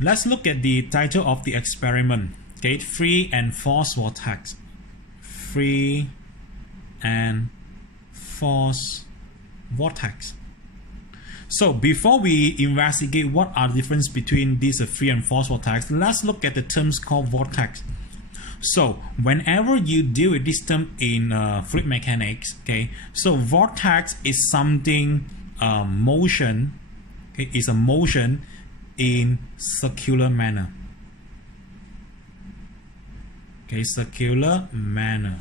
let's look at the title of the experiment. Okay, free and forced vortex. Free and forced vortex. So before we investigate what are the difference between these free and forced vortex, let's look at the terms called vortex. So whenever you deal with this term in fluid mechanics, okay, so vortex is something motion, okay, is a motion in circular manner. Okay, circular manner.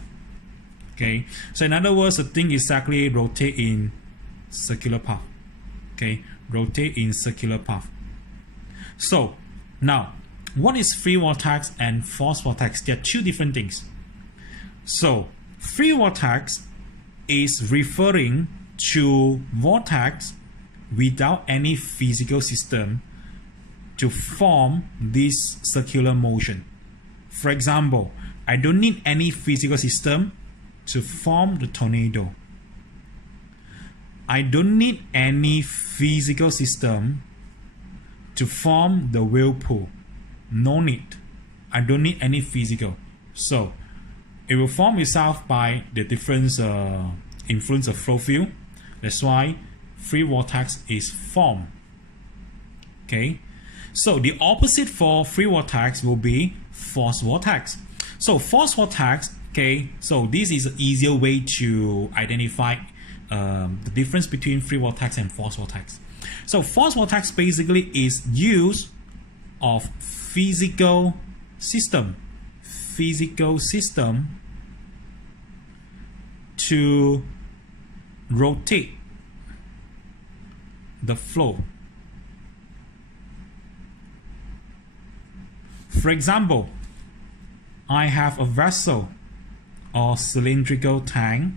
Okay, so in other words, the thing exactly rotate in circular path. Okay, rotate in circular path. So now, what is free vortex and forced vortex? They are two different things. So free vortex is referring to vortex without any physical system to form this circular motion. For example, I don't need any physical system to form the tornado. I don't need any physical system to form the whirlpool. No need. I don't need any physical. So it will form itself by the different influence of flow field. That's why free vortex is formed. Okay. So the opposite for free vortex will be forced vortex. So forced vortex, okay, so this is an easier way to identify the difference between free vortex and forced vortex. So forced vortex basically is use of physical system to rotate the flow. For example, I have a vessel or cylindrical tank.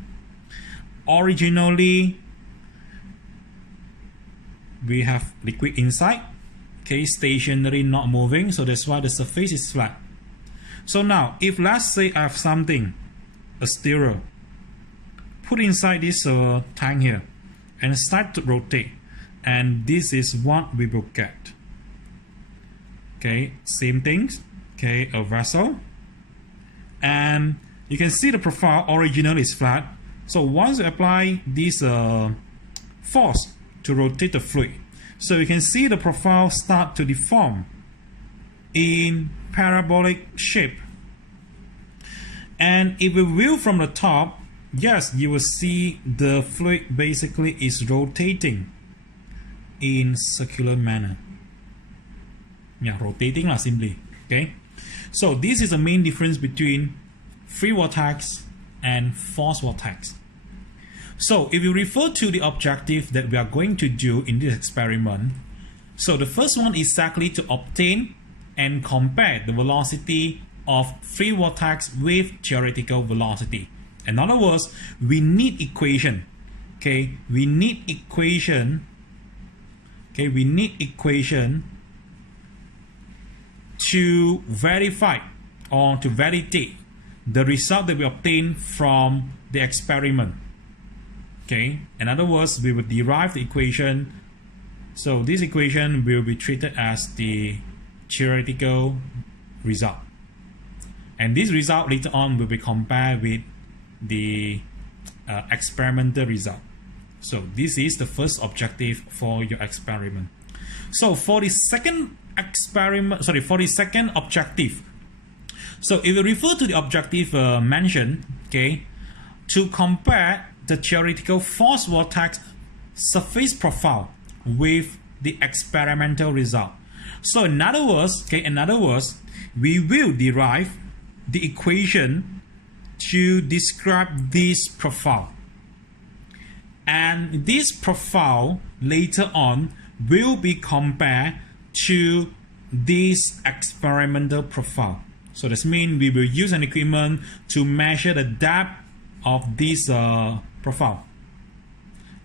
Originally, we have liquid inside, okay, stationary, not moving, so that's why the surface is flat. So now, if let's say I have something, a stirrer, put inside this tank here, and start to rotate, and this is what we will get. Okay, same things. Okay, a vessel, and you can see the profile originally is flat. So once you apply this force to rotate the fluid, so you can see the profile start to deform in parabolic shape. And if we view from the top, yes, you will see the fluid basically is rotating in circular manner. Yeah, rotating simply. Okay, so this is the main difference between free vortex and forced vortex. So if you refer to the objective that we are going to do in this experiment, so the first one is exactly to obtain and compare the velocity of free vortex with theoretical velocity. In other words, we need equation. Okay, we need equation. Okay, we need equation to verify or to validate the result that we obtain from the experiment. Okay, in other words, we will derive the equation. So this equation will be treated as the theoretical result, and this result later on will be compared with the experimental result. So this is the first objective for your experiment. So for the second objective, so if you refer to the objective mentioned, okay, to compare the theoretical forced vortex surface profile with the experimental result. So in other words, we will derive the equation to describe this profile, and this profile later on will be compared to this experimental profile. So this means we will use an equipment to measure the depth of this profile,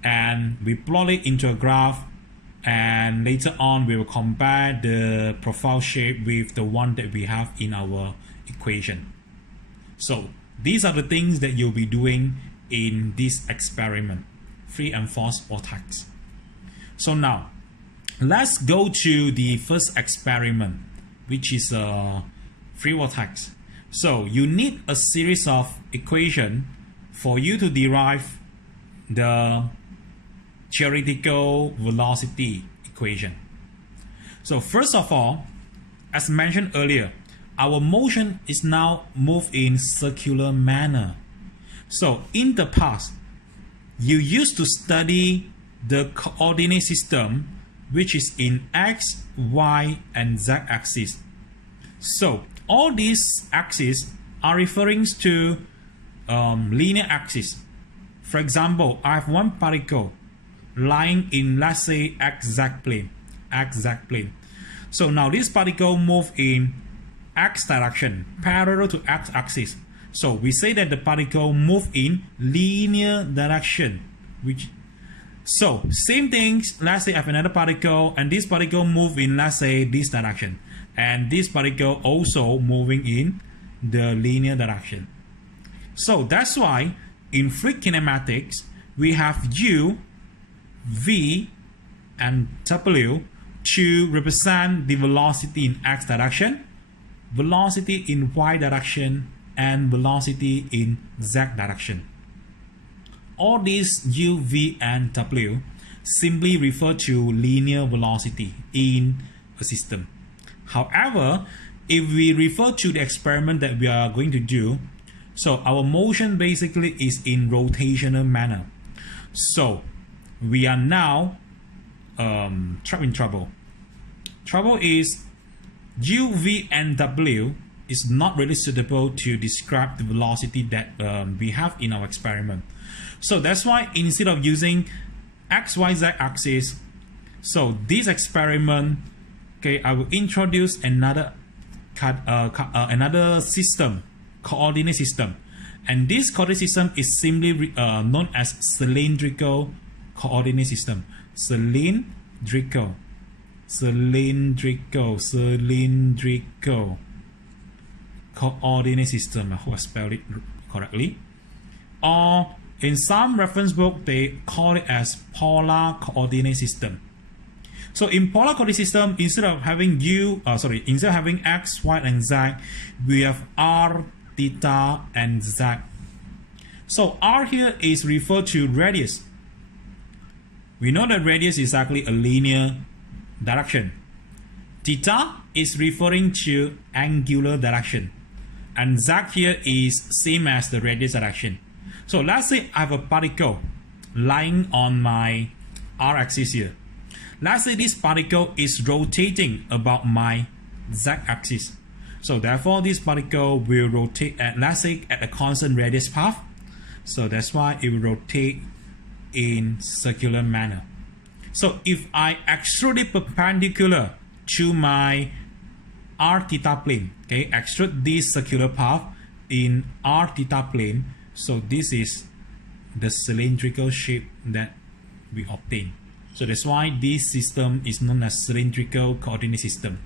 and we plot it into a graph, and later on we will compare the profile shape with the one that we have in our equation. So these are the things that you'll be doing in this experiment, free and forced vortex. So now, let's go to the first experiment, which is a free vortex. So you need a series of equations for you to derive the theoretical velocity equation. So first of all, as mentioned earlier, our motion is now moved in circular manner. So in the past, you used to study the coordinate system, which is in x, y, and z axis. So all these axes are referring to linear axis. For example, I have one particle lying in, let's say, x-z plane. So now this particle move in x direction, parallel to x axis. So we say that the particle move in linear direction. So same things, let's say I have another particle, and this particle move in, let's say, this direction, and this particle also moving in the linear direction. So that's why in fluid kinematics we have U, V, and W to represent the velocity in x direction, velocity in y direction, and velocity in z direction. All these U, V, and W simply refer to linear velocity in a system. However, if we refer to the experiment that we are going to do, so our motion basically is in rotational manner. So we are now trapped in trouble. Trouble is U, V, and W is not really suitable to describe the velocity that we have in our experiment. So that's why instead of using x, y, z axis, so this experiment, okay, I will introduce another system, coordinate system, and this coordinate system is simply known as cylindrical coordinate system. Cylindrical coordinate system. I hope I spelled it correctly. Or in some reference book, they call it as polar coordinate system. So in polar coordinate system, instead of having instead of having x, y, and z, we have r, theta, and z. So r here is referred to radius. We know that radius is actually a linear direction. Theta is referring to angular direction, and z here is same as the radius direction. So let's say I have a particle lying on my r-axis here. Let's say this particle is rotating about my z-axis. So therefore this particle will rotate at, let's say, at a constant radius path. So that's why it will rotate in circular manner. So if I extrude it perpendicular to my r theta plane, okay, extrude this circular path in r theta plane, so this is the cylindrical shape that we obtain. So that's why this system is known as cylindrical coordinate system.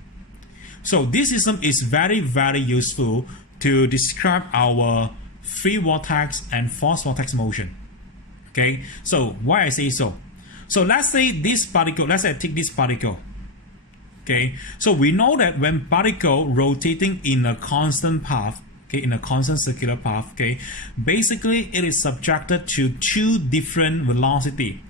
So this system is very, very useful to describe our free vortex and forced vortex motion. Okay, so why I say so? So let's say this particle, let's say I take this particle. Okay, so we know that when particle rotating in a constant path, okay, in a constant circular path, okay, basically it is subjected to two different velocity.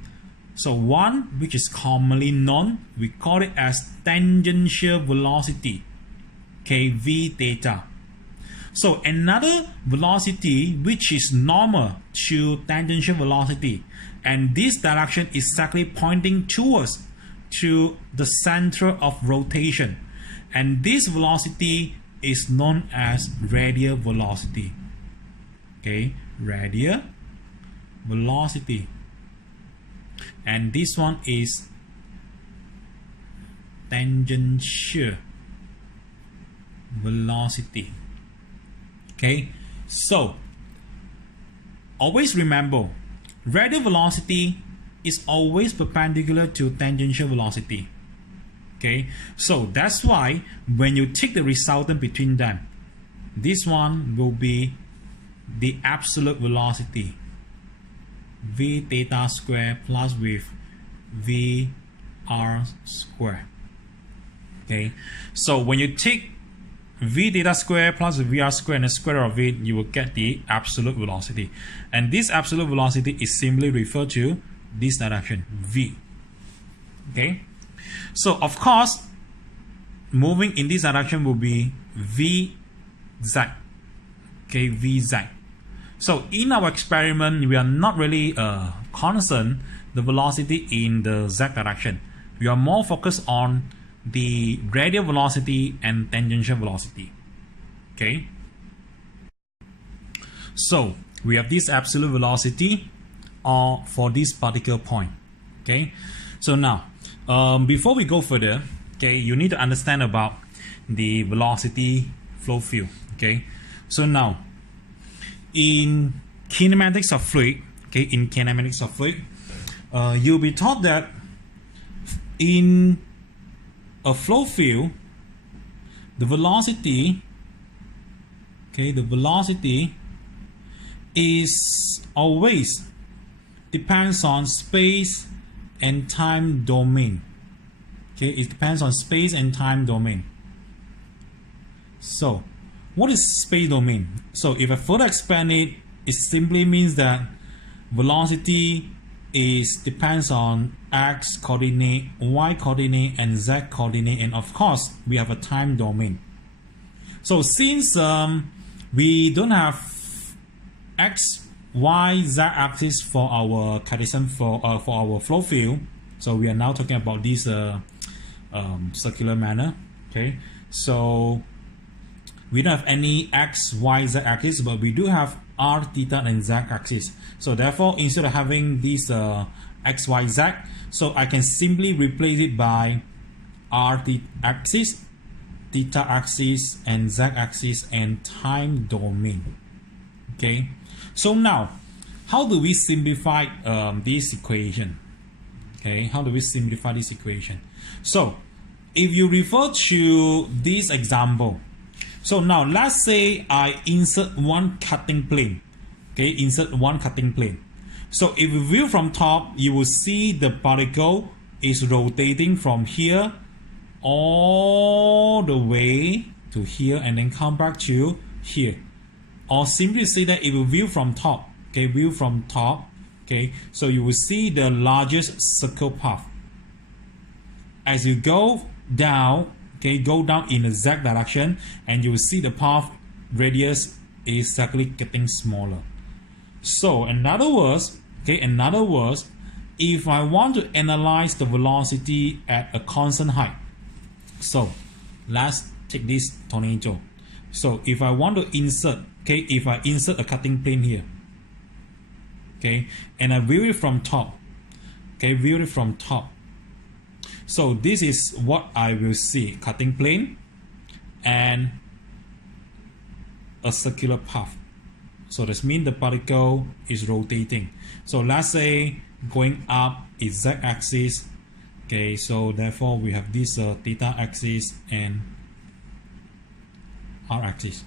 So one, which is commonly known, we call it as tangential velocity, okay, v theta. So another velocity which is normal to tangential velocity, and this direction is exactly pointing towards to the center of rotation, and this velocity is known as radial velocity. Okay, radial velocity, and this one is tangential velocity. Okay, so always remember, radial velocity is always perpendicular to tangential velocity. Okay, so that's why when you take the resultant between them, this one will be the absolute velocity, v theta square plus with v r squared. Okay, so when you take v theta squared plus vr squared and the square root of it, you will get the absolute velocity. And this absolute velocity is simply referred to this direction, v. Okay, so of course, moving in this direction will be vz. Okay, vz. So in our experiment, we are not really concerned the velocity in the z direction. We are more focused on the radial velocity and tangential velocity. Okay, so we have this absolute velocity for this particular point. Okay, so now before we go further, okay, you need to understand about the velocity flow field. Okay, so now in kinematics of fluid, okay, in kinematics of fluid, you'll be taught that in a flow field, the velocity, okay, the velocity is always depends on space and time domain. Okay, it depends on space and time domain. So, what is space domain? So, if I further expand it, it simply means that velocity depends on x coordinate, y coordinate, and z coordinate, and of course we have a time domain. So since we don't have x, y, z axis for our Cartesian for our flow field, so we are now talking about this circular manner. Okay, so we don't have any x, y, z axis, but we do have r, theta, and z axis. So therefore, instead of having this x, y, z, so I can simply replace it by r axis, theta axis, and z axis, and time domain. Okay, so now how do we simplify this equation? Okay, how do we simplify this equation? So if you refer to this example, so now let's say I insert one cutting plane. Okay, insert one cutting plane. So if you view from top, you will see the particle is rotating from here all the way to here and then come back to here. Or simply say that if you view from top, okay, view from top, okay, so you will see the largest circle path. As you go down, okay, go down in the z direction, and you will see the path radius is actually getting smaller. So in other words, okay, in other words, if I want to analyze the velocity at a constant height, so let's take this tornado. So if I want to insert, okay, if I insert a cutting plane here, okay, and I view it from top, okay, view it from top. So this is what I will see: cutting plane and a circular path. So this means the particle is rotating. So let's say going up is z axis. Okay, so therefore we have this theta axis and r axis.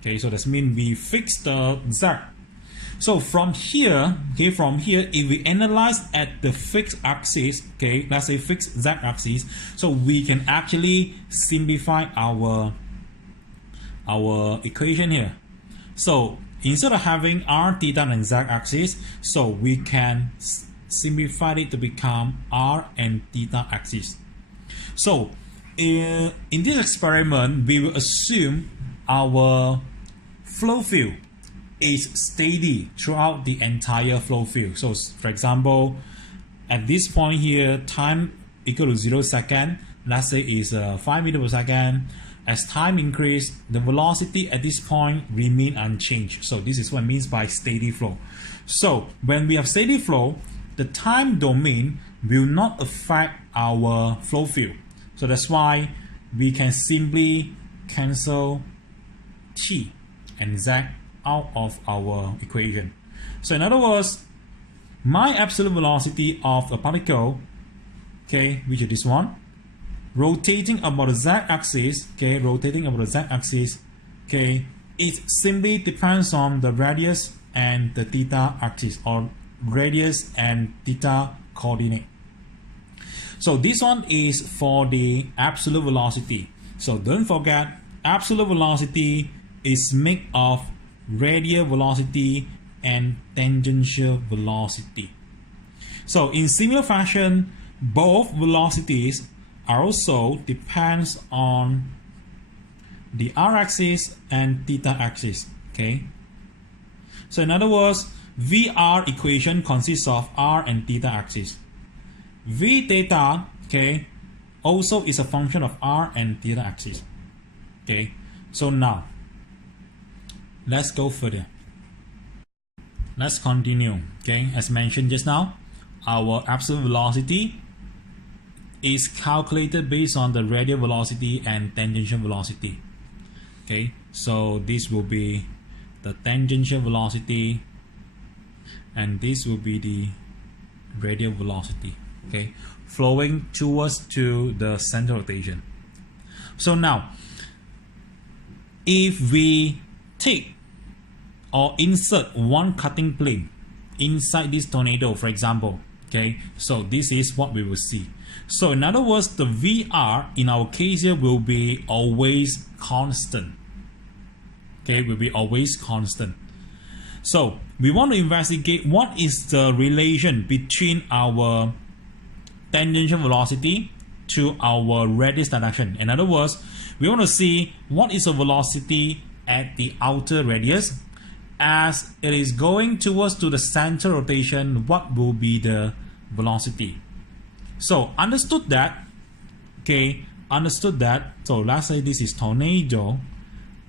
Okay, so this means we fix the z. So from here, okay, from here, if we analyze at the fixed axis, okay, let's say fixed z axis, so we can actually simplify our equation here. So instead of having r, theta, and z axis, so we can simplify it to become r and theta axis. So in this experiment, we will assume our flow field is steady throughout the entire flow field. So for example, at this point here, time equal to 0 second, let's say is 5 meters per second. As time increase, the velocity at this point remain unchanged. So this is what it means by steady flow. So when we have steady flow, the time domain will not affect our flow field. So that's why we can simply cancel t and z out of our equation. So in other words, my absolute velocity of a particle, okay, which is this one, rotating about the z-axis, okay, rotating about the z-axis, okay, it simply depends on the radius and the theta axis, or radius and theta coordinate. So this one is for the absolute velocity. So don't forget, absolute velocity is made of radial velocity and tangential velocity. So in similar fashion, both velocities also depends on the r-axis and theta axis. Okay. So in other words, VR equation consists of r and theta axis. V theta, okay, also is a function of r and theta axis. Okay. So now let's go further. Let's continue. Okay, as mentioned just now, our absolute velocity is calculated based on the radial velocity and tangential velocity. Okay, so this will be the tangential velocity and this will be the radial velocity, okay, flowing towards to the center rotation. So now if we take or insert one cutting plane inside this tornado, for example, okay, so this is what we will see. So in other words, the VR in our case here will be always constant. Okay, will be always constant. So we want to investigate what is the relation between our tangential velocity to our radius direction. In other words, we want to see what is the velocity at the outer radius. As it is going towards to the center rotation, what will be the velocity? So understood that, okay, understood that. So let's say this is tornado.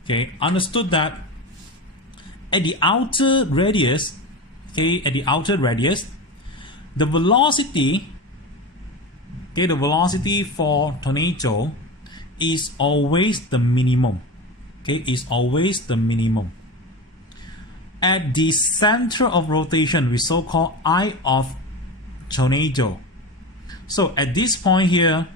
Okay, understood that at the outer radius, okay, at the outer radius, the velocity, okay, the velocity for tornado is always the minimum. Okay, is always the minimum. At the center of rotation, we so-called eye of tornado. So at this point here,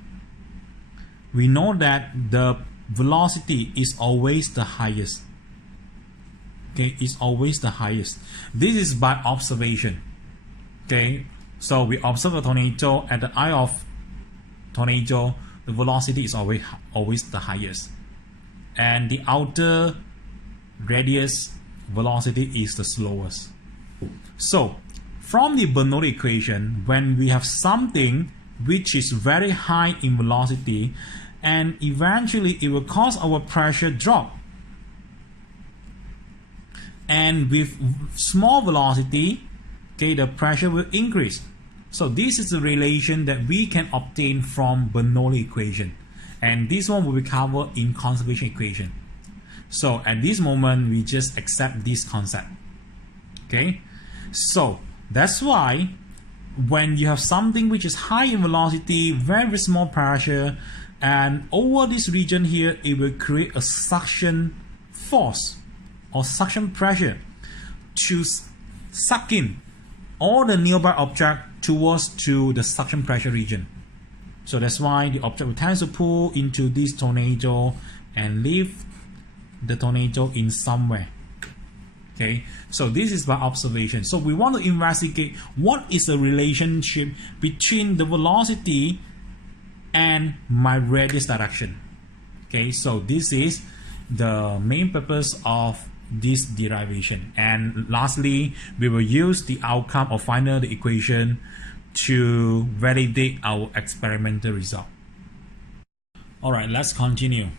we know that the velocity is always the highest. Okay, is always the highest. This is by observation. Okay, so we observe a tornado at the eye of tornado, the velocity is always the highest, and the outer radius velocity is the slowest. So from the Bernoulli equation, when we have something which is very high in velocity and eventually it will cause our pressure drop, and with small velocity, okay, the pressure will increase. So this is the relation that we can obtain from Bernoulli equation, and this one will be covered in conservation equation. So at this moment, we just accept this concept. Okay, so that's why when you have something which is high in velocity, very small pressure, and over this region here, it will create a suction force or suction pressure to suck in all the nearby object towards to the suction pressure region. So that's why the object will tend to pull into this tornado and leave the tornado in somewhere. Okay, so this is by observation. So we want to investigate what is the relationship between the velocity and my radius direction. Okay, so this is the main purpose of this derivation. And lastly, we will use the outcome or final the equation to validate our experimental result. Alright, let's continue.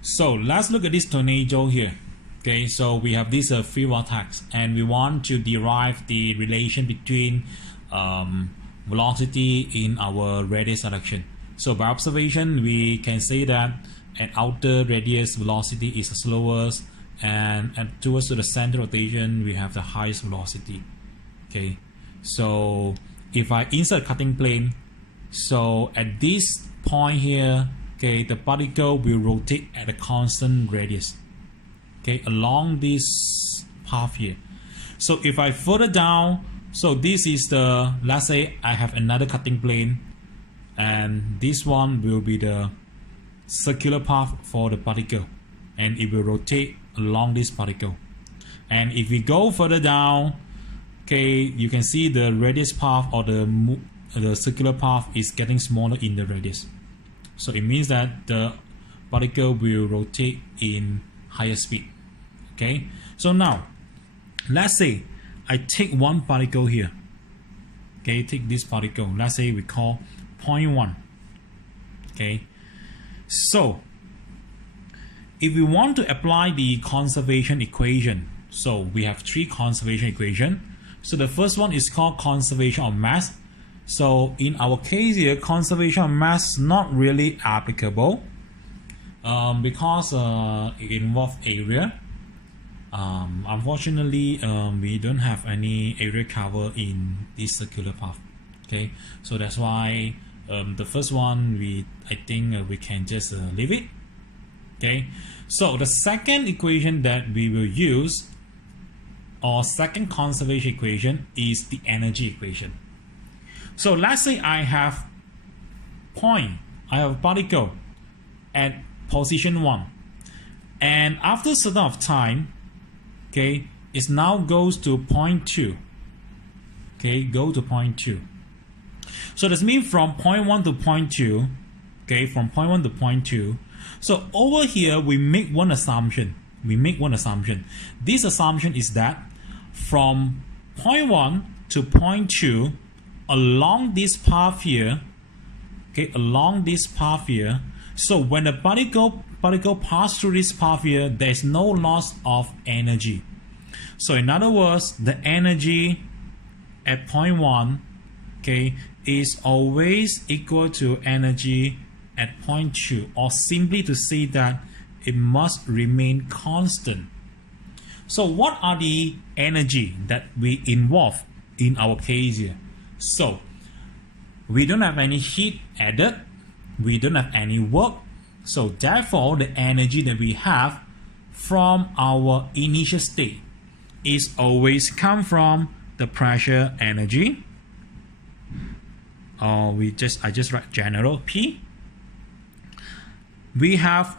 So let's look at this tornado here. Okay, so we have this free vortex, and we want to derive the relation between velocity in our radius direction. So by observation, we can say that at outer radius, velocity is the slowest, and towards to the center rotation, we have the highest velocity. Okay, so if I insert cutting plane, so at this point here, okay, the particle will rotate at a constant radius, okay, along this path here. So if I further down, so this is the, let's say I have another cutting plane, and this one will be the circular path for the particle, and it will rotate along this particle. And if we go further down, okay, you can see the radius path or the the circular path is getting smaller in the radius. So it means that the particle will rotate in higher speed. Okay, so now let's say I take one particle here. Okay, take this particle. Let's say we call 0.1. Okay, so if we want to apply the conservation equation, so we have three conservation equations. So the first one is called conservation of mass. So in our case here, conservation of mass is not really applicable because it involves area. Unfortunately, we don't have any area cover in this circular path. Okay, so that's why the first one I think we can just leave it. Okay, so the second equation that we will use, or second conservation equation, is the energy equation. So let's say I have a particle at position 1, and after a certain of time, okay, it now goes to 0.2. Okay, go to 0.2. So this means from 0.1 to 0.2. Okay, from 0.1 to 0.2. So over here we make one assumption. This assumption is that from 0.1 to 0.2, along this path here, so when the particle pass through this path here, there is no loss of energy. So in other words, the energy at 0.1, okay, is always equal to energy at 0.2, or simply to say that it must remain constant. So what are the energy that we involve in our case here? So we don't have any heat added, we don't have any work, so therefore the energy that we have from our initial state is always come from the pressure energy, or I just write general P. We have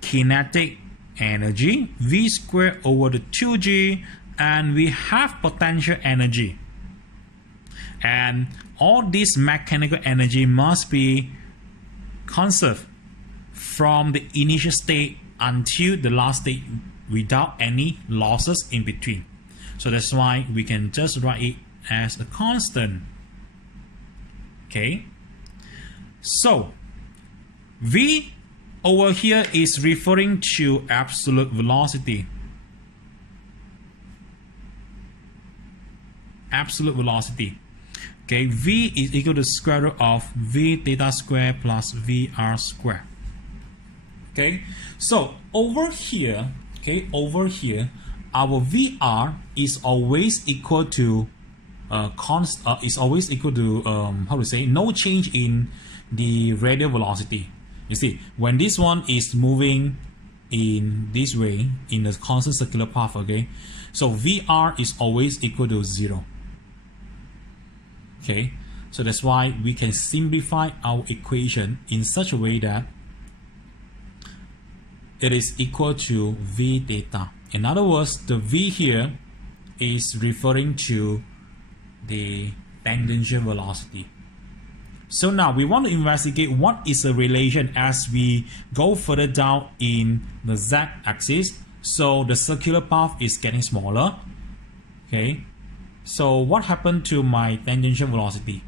kinetic energy, V squared over the 2G, and we have potential energy. And all this mechanical energy must be conserved from the initial state until the last state without any losses in between. So that's why we can just write it as a constant. Okay, so V over here is referring to absolute velocity. Okay, V is equal to square root of V theta square plus VR square. Okay, so over here, our VR is always equal to no change in the radial velocity. You see, when this one is moving in this way in a constant circular path, okay, so VR is always equal to 0. Okay, so that's why we can simplify our equation in such a way that it is equal to V theta. In other words, the V here is referring to the tangential velocity. So now we want to investigate what is the relation as we go further down in the z-axis. So the circular path is getting smaller. Okay, so what happened to my tangential velocity?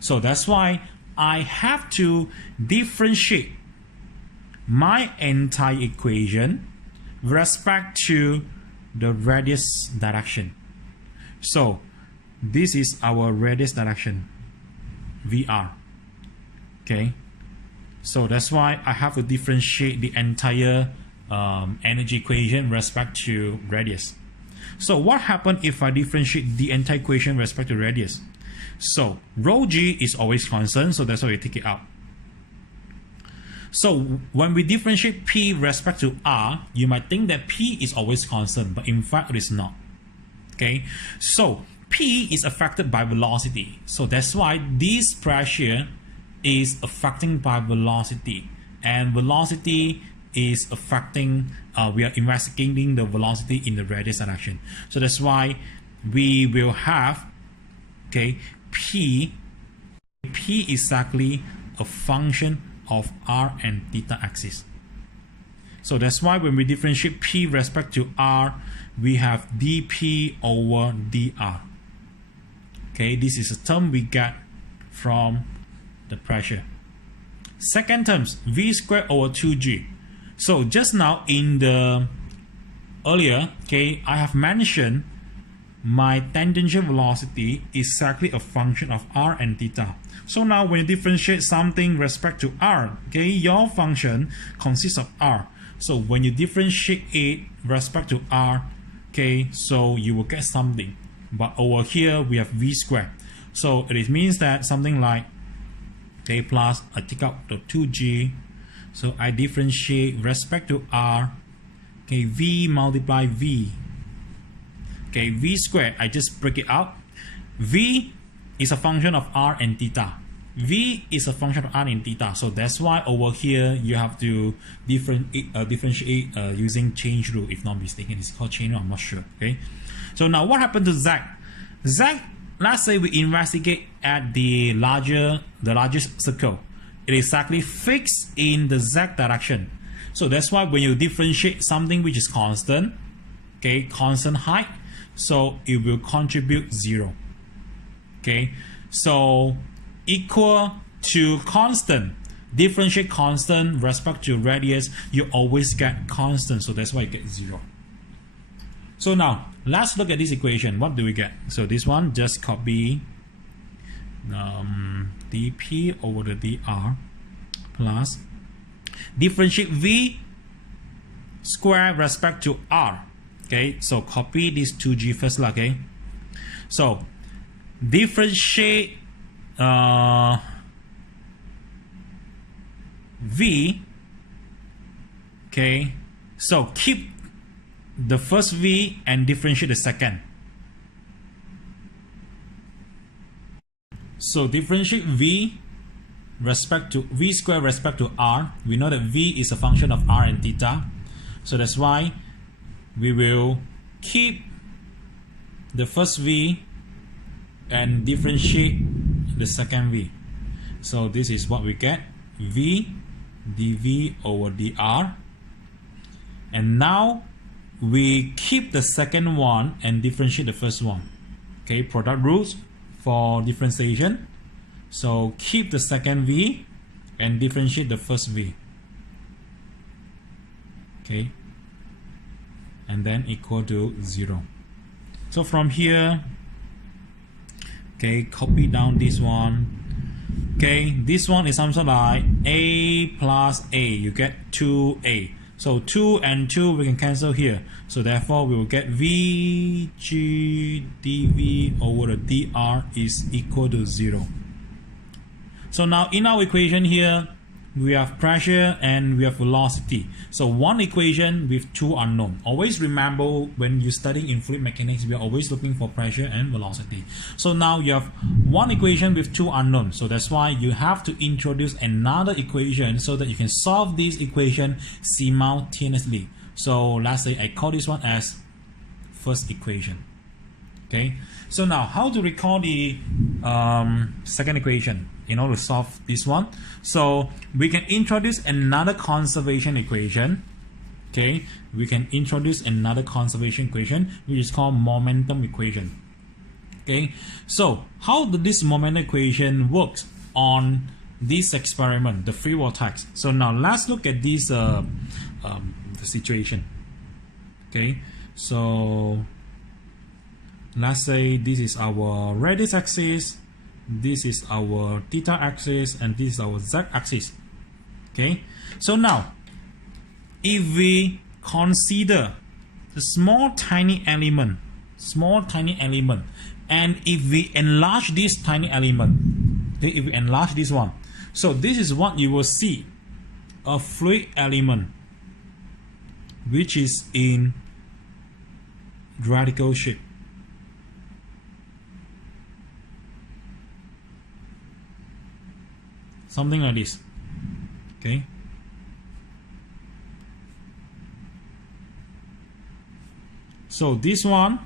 So that's why I have to differentiate my entire equation with respect to the radius direction. So this is our radius direction, VR. Okay, so that's why I have to differentiate the entire energy equation with respect to radius. So what happens if I differentiate the entire equation with respect to radius? So rho g is always constant, so that's why we take it out. So when we differentiate P with respect to R, you might think that P is always constant, but in fact it is not. Okay, so P is affected by velocity, so that's why this pressure is affecting by velocity, and velocity is affecting, we are investigating the velocity in the radius direction. So that's why we will have, okay, P P is exactly a function of R and theta axis. So that's why when we differentiate P respect to R, we have dP over dR. Okay, this is a term we get from the pressure. Second terms, V squared over 2G. So just now in the earlier, okay, I have mentioned my tangential velocity is exactly a function of R and theta. So now when you differentiate something respect to R, okay, your function consists of R. So when you differentiate it respect to R, okay, so you will get something. But over here we have V squared. So it means that something like, okay, plus I take out the 2G. So I differentiate respect to R, okay, V multiply V. Okay, V squared, I just break it out. V is a function of R and theta. V is a function of R and theta. So that's why over here you have to differentiate using change rule, if not mistaken. It's called chain rule, I'm not sure. Okay. So now what happened to Z? Z, let's say we investigate at the largest circle. It is exactly fixed in the Z direction. So that's why when you differentiate something which is constant, okay, constant height, so it will contribute 0. Okay, so equal to constant, differentiate constant respect to radius, you always get constant, so that's why you get 0. So now let's look at this equation. What do we get? So this one, just copy dP over the dr plus differentiate V square respect to R. Okay, so copy this 2G first, okay? So differentiate V, okay? So keep the first V and differentiate the second. So differentiate V respect to V square respect to R. We know that V is a function of R and theta. So that's why we will keep the first V and differentiate the second V. So this is what we get, V dV over dr. And now we keep the second one and differentiate the first one. Okay, product rules for differentiation. So keep the second V and differentiate the first V. Okay, and then equal to 0. So from here, okay, copy down this one. Okay, this one is something like A plus A, you get 2A. So 2 and 2 we can cancel here. So therefore we will get Vg dV over the dr is equal to 0. So now in our equation here, we have pressure and we have velocity. So one equation with two unknown. Always remember when you study in fluid mechanics, we are always looking for pressure and velocity. So now you have one equation with two unknown. So that's why you have to introduce another equation so that you can solve this equation simultaneously. So let's say I call this one as first equation. Okay. So now how to recall the second equation in order to solve this one? So we can introduce another conservation equation. Okay, we can introduce another conservation equation which is called momentum equation. Okay, so how does this momentum equation works on this experiment, the free vortex? So now let's look at this the situation. Okay, so let's say this is our radius axis, this is our theta axis, and this is our z axis. Okay, so now if we consider the small tiny element, and if we enlarge this tiny element, okay, if we enlarge this one, so this is what you will see, a fluid element which is in radical shape. Something like this. Okay. So this one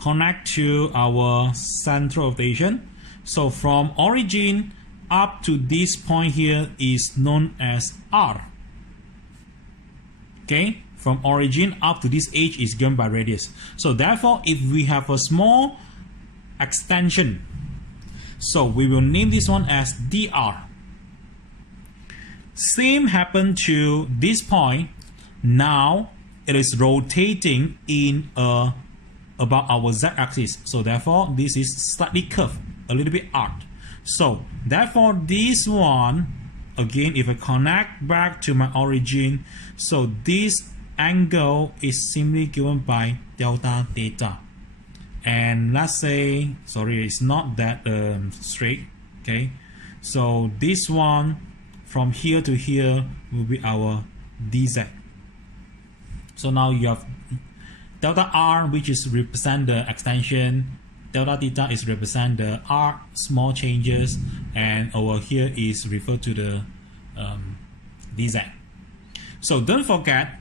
connect to our central rotation. So from origin up to this point here is known as R. Okay, from origin up to this edge is given by radius. So therefore, if we have a small extension, so we will name this one as dr. Same happened to this point. Now it is rotating in about our z-axis. So therefore, this is slightly curved, a little bit arced. So therefore, this one, again, if I connect back to my origin, so this angle is simply given by delta theta. And let's say, sorry, it's not that straight. Okay, so this one from here to here will be our dz. So now you have delta r, which is represent the extension, delta theta is represent the r small changes, and over here is referred to the dz. So don't forget,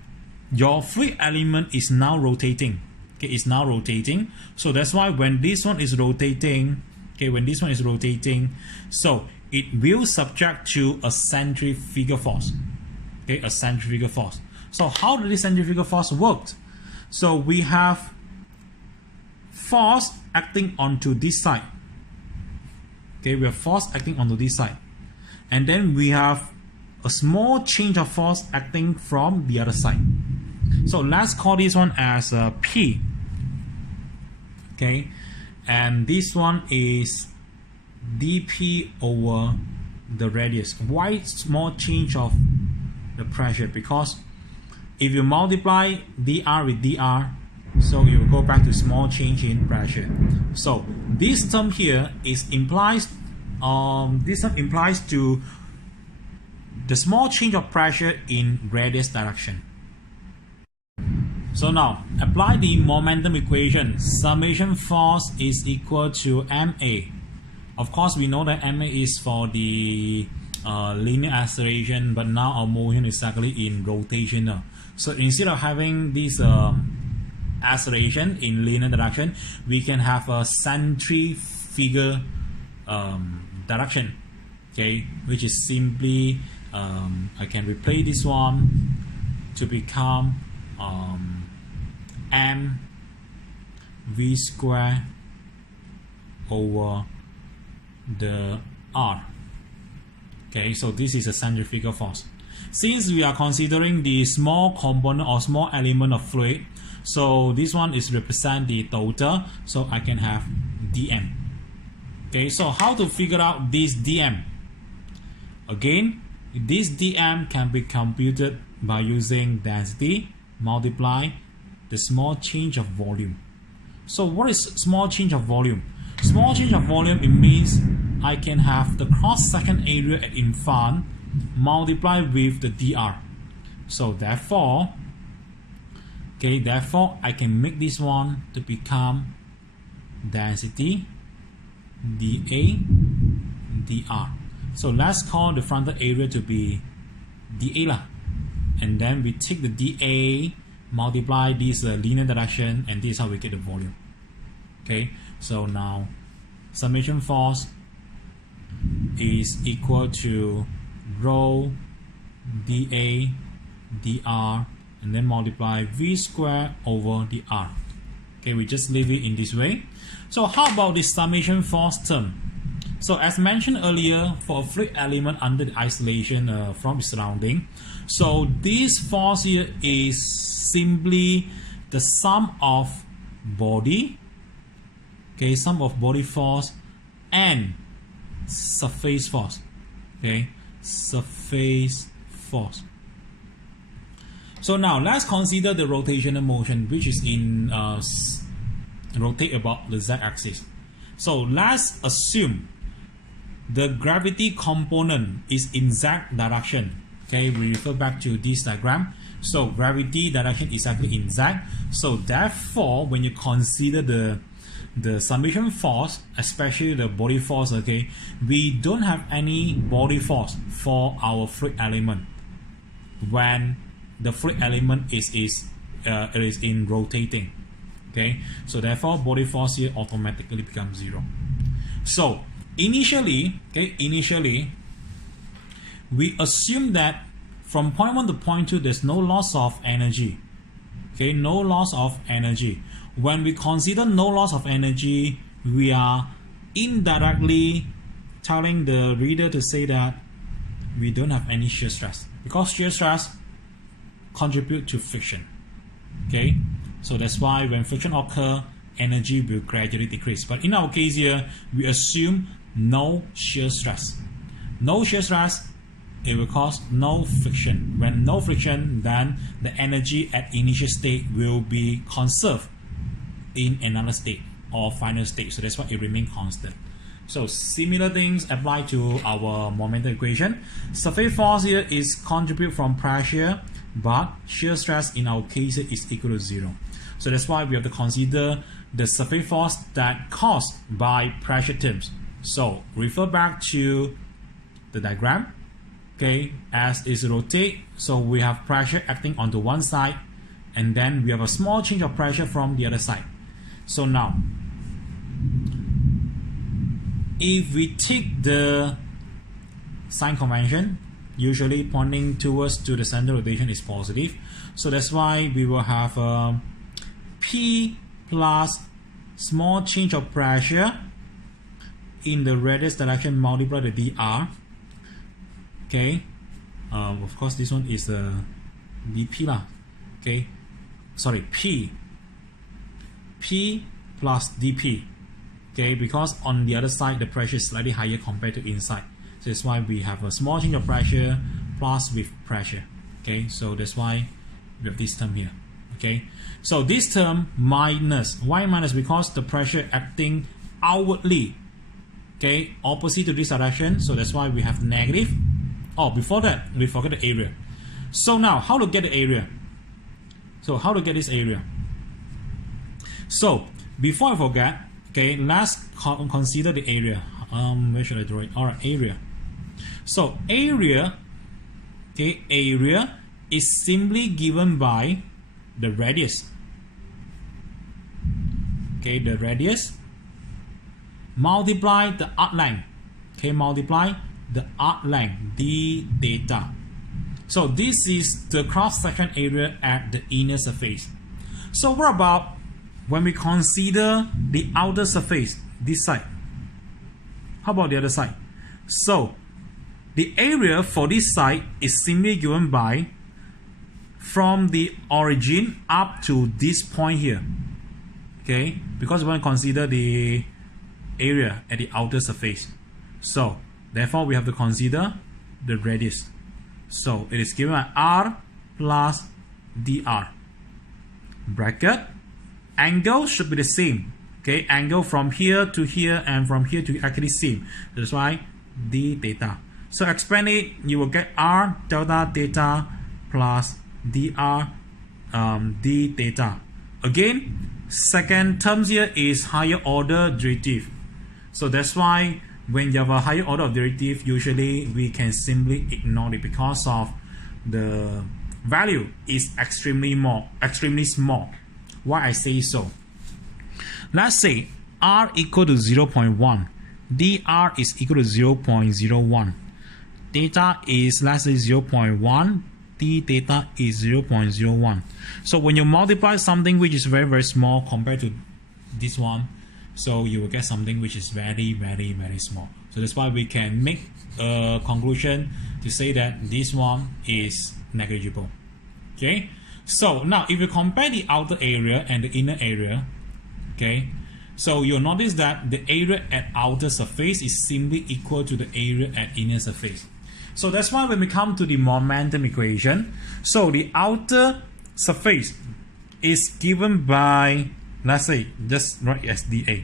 your fluid element is now rotating. Okay, it's now rotating. So that's why when this one is rotating, okay, when this one is rotating, so it will subject to a centrifugal force. Okay, a centrifugal force. So how does this centrifugal force work? So we have force acting onto this side. Okay, we have force acting onto this side. And then we have a small change of force acting from the other side. So let's call this one as P. Okay, and this one is dP over the radius. Why small change of the pressure? Because if you multiply dr with dr, so you will go back to small change in pressure. So this term here is implies this term implies to the small change of pressure in radius direction. So now apply the momentum equation. Summation force is equal to ma. Of course, we know that ma is for the linear acceleration, but now our motion is actually in rotational. So instead of having this acceleration in linear direction, we can have a centrifugal direction. Okay, which is simply I can replace this one to become m v square over the r. Okay, so this is a centrifugal force. Since we are considering the small component or small element of fluid, so this one is represent the total, so I can have dm. Okay, so how to figure out this dm? Again, this dm can be computed by using density multiply the small change of volume. So what is small change of volume? Small change of volume, it means I can have the cross-section area in front multiplied with the dr. So therefore, okay, therefore I can make this one to become density dA dr. So let's call the frontal area to be dA lah. And then we take the dA, multiply this linear direction, and this is how we get the volume. Okay, so now summation force is equal to rho dA dr, and then multiply v square over the r. Okay, we just leave it in this way. So how about the summation force term? So as mentioned earlier, for a fluid element under the isolation from its surrounding, so this force here is simply the sum of body, okay, sum of body force and surface force, okay, surface force. So now let's consider the rotational motion, which is in rotate about the z-axis. So let's assume the gravity component is in z direction. Okay, we refer back to this diagram. So gravity direction is actually in z. So therefore, when you consider the summation force, especially the body force, okay, we don't have any body force for our fluid element when the fluid element is in rotating. Okay, so therefore body force here automatically becomes 0. So initially, we assume that from point 1 to point 2, there's no loss of energy. Okay, no loss of energy. When we consider no loss of energy, we are indirectly telling the reader to say that we don't have any shear stress, because shear stress contribute to friction. Okay, so that's why when friction occurs, energy will gradually decrease. But in our case here, we assume no shear stress. No shear stress, it will cause no friction. When no friction, then the energy at initial state will be conserved in another state or final state. So that's why it remains constant. So similar things apply to our momentum equation. Surface force here is contribute from pressure, but shear stress in our case is equal to 0. So that's why we have to consider the surface force that caused by pressure terms. So refer back to the diagram. Okay, as is rotate, so we have pressure acting onto one side, and then we have a small change of pressure from the other side. So now, if we take the sign convention, usually pointing towards to the center rotation is positive. So that's why we will have P plus small change of pressure in the radius direction multiplied by dr. Okay, of course this one is dp lah. Okay, sorry, P plus dp. Okay, because on the other side the pressure is slightly higher compared to inside. So that's why we have a small change of pressure plus with pressure. Okay, so that's why we have this term here. Okay, so this term minus, why minus? Because the pressure acting outwardly, okay, opposite to this direction. So that's why we have negative. Oh, before that, we forget the area. So now, how to get the area? So how to get this area? So before I forget, okay, let's consider the area. Where should I draw it? All right, area. So area, okay, area is simply given by the radius. Okay, the radius multiply the arc length. Okay, multiply the arc length, d theta. So this is the cross-section area at the inner surface. So what about when we consider the outer surface, this side? How about the other side? So the area for this side is simply given by from the origin up to this point here. Okay, because we want to consider the area at the outer surface. So therefore we have to consider the radius. So it is given by r plus dr. Bracket. Angle should be the same. Okay, angle from here to here and from here to actually same. That's why d theta. So expand it, you will get r delta theta plus dr d theta. Again, second terms here is higher order derivative. So that's why when you have a higher order of derivative, usually we can simply ignore it because of the value is extremely small. Why I say so? Let's say r equal to 0.1, dr is equal to 0.01, theta is, let's say, 0.1, d theta is 0.01. So when you multiply something which is very, very small compared to this one, so you will get something which is very, very, very small. So that's why we can make a conclusion to say that this one is negligible. Okay, so now if you compare the outer area and the inner area, okay, so you'll notice that the area at outer surface is simply equal to the area at inner surface. So that's why when we come to the momentum equation, so the outer surface is given by, let's say, just write as dA.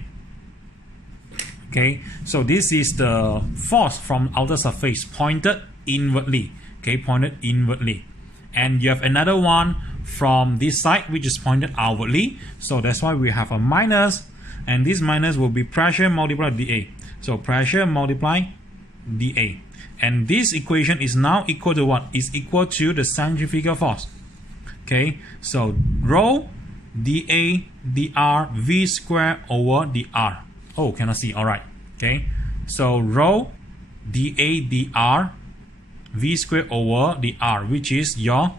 Okay, so this is the force from outer surface pointed inwardly. Okay, pointed inwardly. And you have another one from this side which is pointed outwardly. So that's why we have a minus, and this minus will be pressure multiplied dA. So pressure multiplied dA. And this equation is now equal to what? Is equal to the centrifugal force. Okay, so rho dA dr v square over dr. Oh, cannot see. All right. Okay, So rho dA dr v squared over dr, which is your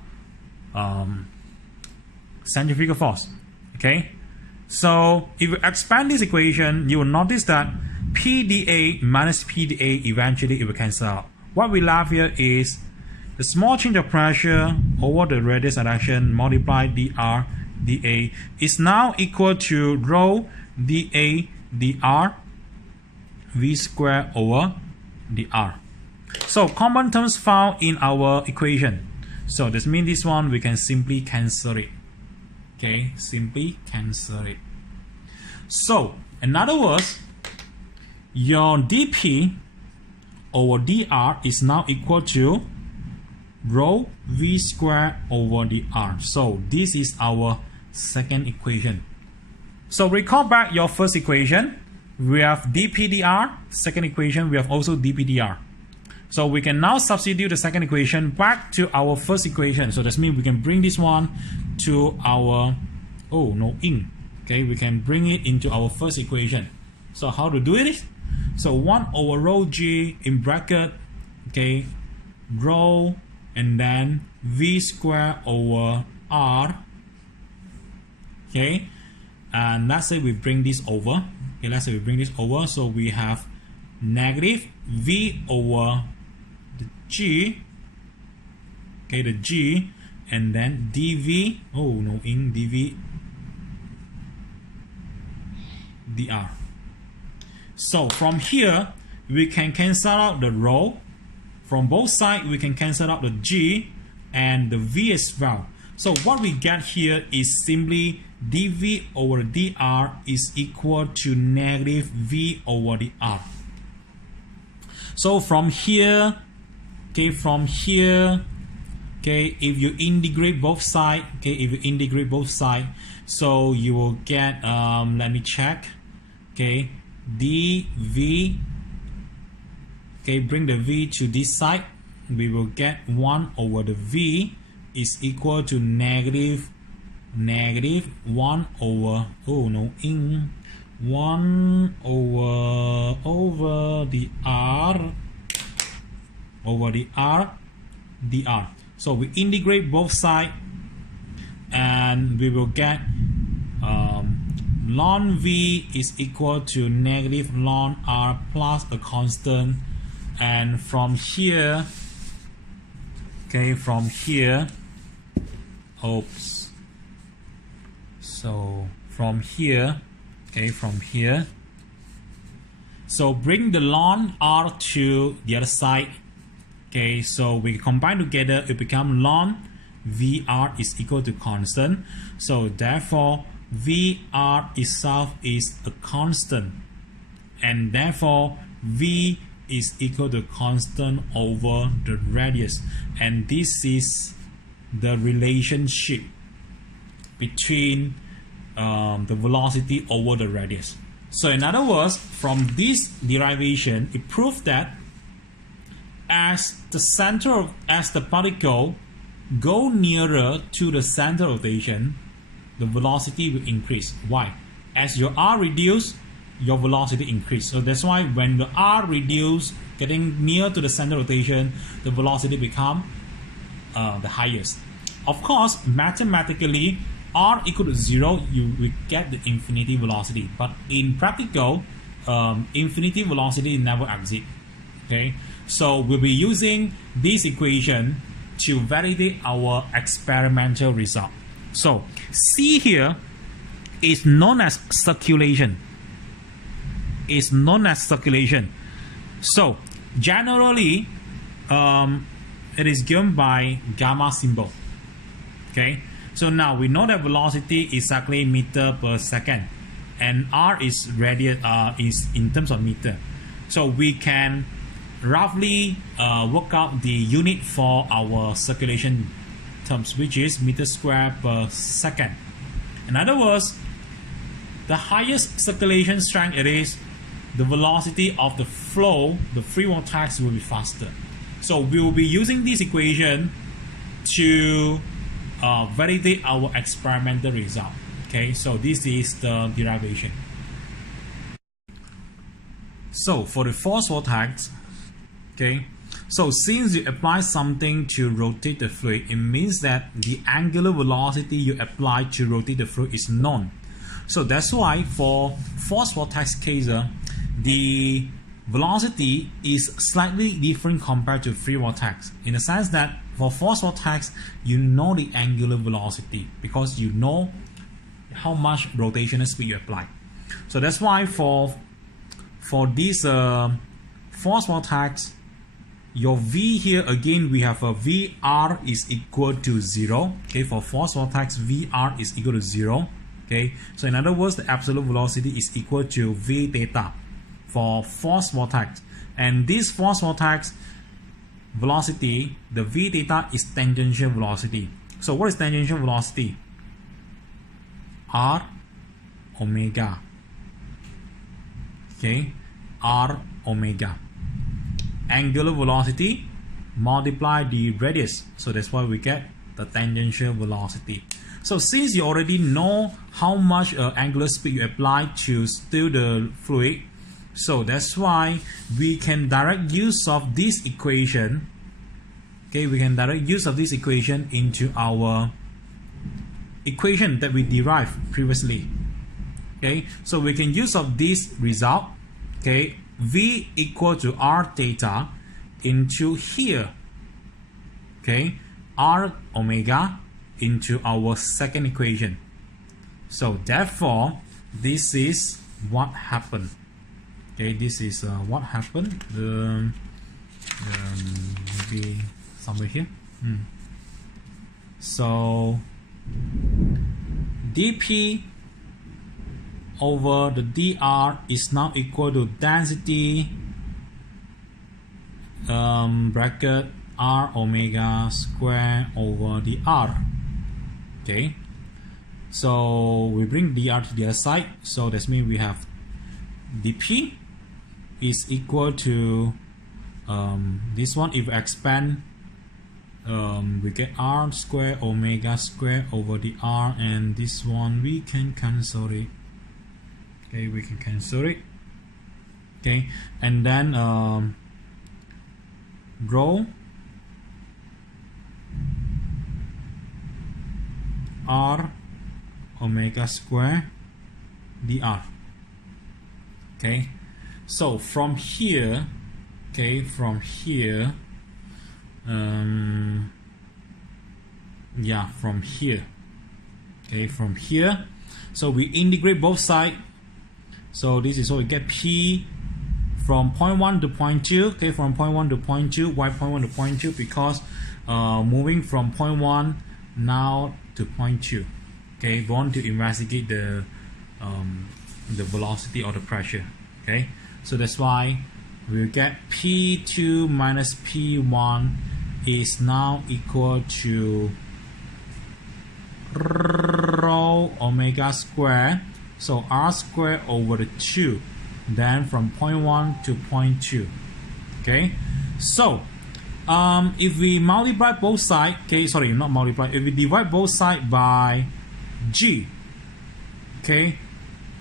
centrifugal force. Okay, so if you expand this equation, you will notice that PdA minus PdA eventually it will cancel out. What we have here is the small change of pressure over the radius direction multiplied dr dA is now equal to rho dA dr v squared over dr. So common terms found in our equation. So this means this one we can simply cancel it. Okay, simply cancel it. So in other words, your dP over dr is now equal to rho v squared over dr. So this is our second equation. So recall back your first equation. We have dP dr. Second equation, we have also dP dr. So we can now substitute the second equation back to our first equation. So that means we can bring this one to our, okay, we can bring it into our first equation. So how to do it? So 1 over rho g in bracket, okay, rho and then v squared over r, okay, and let's say we bring this over, okay, let's say we bring this over, so we have negative v over the g, okay, the g, and then dv, dv dr. So from here we can cancel out the rho. From both sides we can cancel out the g and the v as well. So what we get here is simply dv over dr is equal to negative v over dr. So from here, okay, if you integrate both sides, so you will get, let me check, okay, dv, okay, bring the v to this side, we will get 1 over the v is equal to negative 1 over, 1 over the r dr. So we integrate both sides and we will get ln v is equal to negative ln r plus a constant, and from here, okay, so bring the ln r to the other side, okay, so we combine together, it becomes ln vr is equal to constant, so therefore vr itself is a constant, and therefore v is equal to constant over the radius, and this is the relationship between the velocity over the radius. So in other words, from this derivation, it proves that as the particle go nearer to the center of rotation, the velocity will increase. Why? As your r reduce, your velocity increase. So that's why when the r reduce, getting near to the center of rotation, the velocity become the highest. Of course, mathematically, r equal to 0, you will get the infinity velocity. But in practical, infinity velocity never exists. Okay, so we'll be using this equation to validate our experimental result. So C here is known as circulation. So generally, it is given by gamma symbol. Okay, so now we know that velocity is exactly meter per second, and r is radius, is in terms of meter. So we can roughly work out the unit for our circulation terms, which is meter square per second. In other words, the highest circulation strength it is, the velocity of the flow, the free vortex, will be faster. So we will be using this equation to validate our experimental result. Okay, so this is the derivation. So for the force vortex, okay, so since you apply something to rotate the fluid, it means that the angular velocity you apply to rotate the fluid is known. So that's why for force vortex case, the velocity is slightly different compared to free vortex, in the sense that for force vortex you know the angular velocity because you know how much rotational speed you apply. So that's why for this force vortex, your V here again we have a VR is equal to 0. Okay, for force vortex VR is equal to 0. Okay, so in other words, the absolute velocity is equal to V theta for force vortex, and this force vortex velocity, the V theta is tangential velocity. So what is tangential velocity? R omega. Okay, R omega. Angular velocity multiply the radius, so that's why we get the tangential velocity. So since you already know how much angular speed you apply to steal the fluid, so that's why we can direct use of this equation. Okay, we can direct use of this equation into our equation that we derived previously. Okay, so we can use of this result. Okay, V equal to R theta into here. Okay, R omega into our second equation. So therefore, this is what happened. Okay, this is what happened. Maybe somewhere here. So dP over the dr is now equal to density bracket r omega square over the r. Okay, so we bring dr to the other side, so that means we have dP is equal to this one. If we expand, we get r square omega square over the r, and this one we can cancel it. Okay, we can cancel it. Okay, and then rho r omega square dr. Okay, so from here, okay, from here, yeah, from here, okay, from here, so we integrate both sides. So this is what we get, P from point 1 to point 2. Okay, from point 1 to point 2. Why point 1 to point 2? Because moving from point 1 now to point 2. Okay, we want to investigate the velocity or the pressure. Okay, so that's why we get P2 minus P1 is now equal to rho omega square. So r square over the 2, then from point 1 to point 2. Okay, so if we multiply both sides, okay, sorry, not multiply, if we divide both sides by g, okay,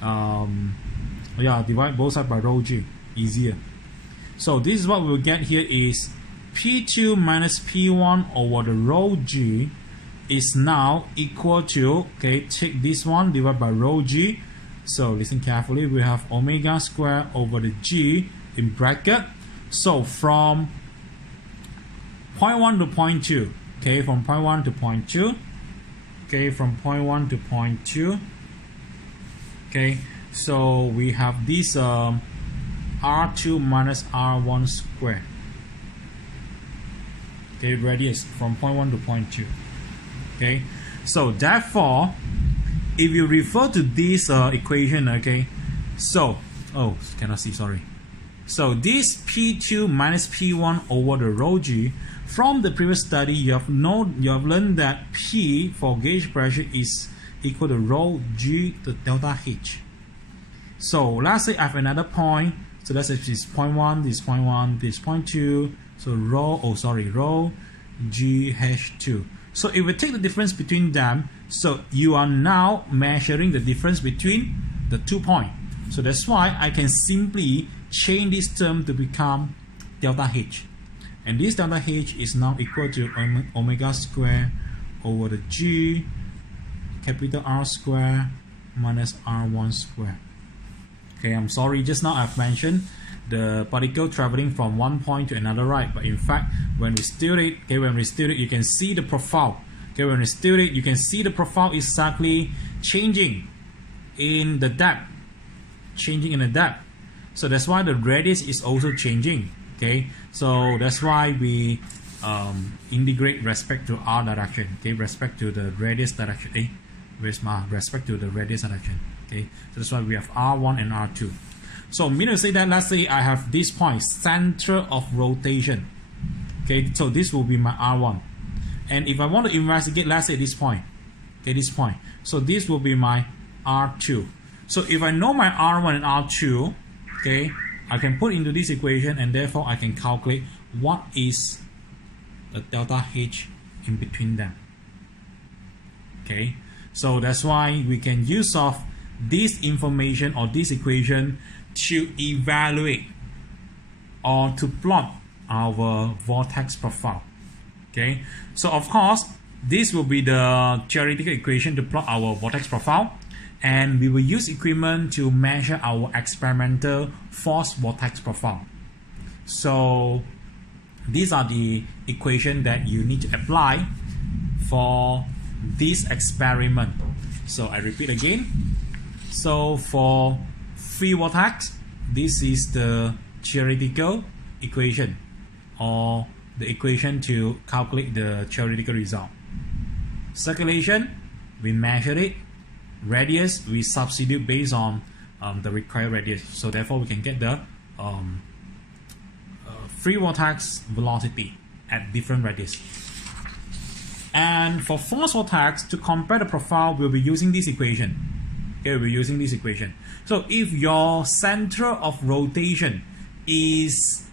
yeah, divide both sides by rho g, easier. So this is what we'll get here is P2 minus P1 over the rho g is now equal to, okay, take this one divided by rho g. So listen carefully, we have omega square over the g in bracket. So from point 1 to point 2, okay, from point 1 to point 2, okay, from point 1 to point 2, okay, so we have this r2 minus r1 square. Okay, radius from point 1 to point 2. Okay, so therefore, if you refer to this equation, okay, so, oh, cannot see, sorry. So this P2 minus P1 over the rho g, from the previous study, you have learned that P for gauge pressure is equal to rho g to delta H. So let's say I have another point. So let's say this is point 1, this is point 1, this is point 2. So rho GH2. So if we take the difference between them, so you are now measuring the difference between the 2 points. So that's why I can simply change this term to become delta H. And this delta H is now equal to omega square over the G capital R square minus R1 square. Okay, I'm sorry, just now I've mentioned the particle traveling from one point to another, right? But in fact, when we stir it, okay, you can see the profile. Okay, when we stir it, you can see the profile is exactly changing in the depth. So that's why the radius is also changing. Okay, so that's why we integrate respect to R direction. Okay, respect to the radius direction. Where's my respect to the radius direction? Okay, so that's why we have R1 and R2. So meaning to say that, let's say I have this point, center of rotation. Okay, so this will be my R1. And if I want to investigate, let's say this point. Okay, this point. So this will be my R2. So if I know my R1 and R2, okay, I can put into this equation, and therefore I can calculate what is the delta H in between them. Okay, so that's why we can use of this information or this equation to evaluate or to plot our vortex profile. Okay, so of course this will be the theoretical equation to plot our vortex profile, and we will use equipment to measure our experimental forced vortex profile. So these are the equations that you need to apply for this experiment. So I repeat again. So for free vortex, this is the theoretical equation, or the equation to calculate the theoretical result. Circulation, we measure it. Radius, we substitute based on the required radius. So therefore we can get the free vortex velocity at different radius. And for forced vortex, to compare the profile, we'll be using this equation. Okay, we're using this equation. So if your center of rotation is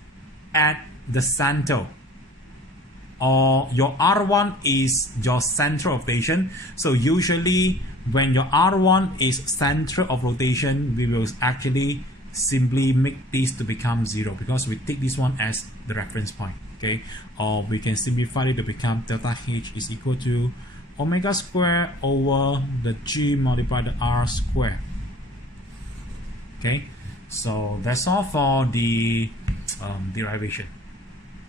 at the center, or your R1 is your center of rotation, so usually when your R1 is center of rotation, we will actually simply make this to become 0, because we take this one as the reference point. Okay, or we can simplify it to become delta H is equal to omega square over the G multiplied by R square. Okay, so that's all for the derivation.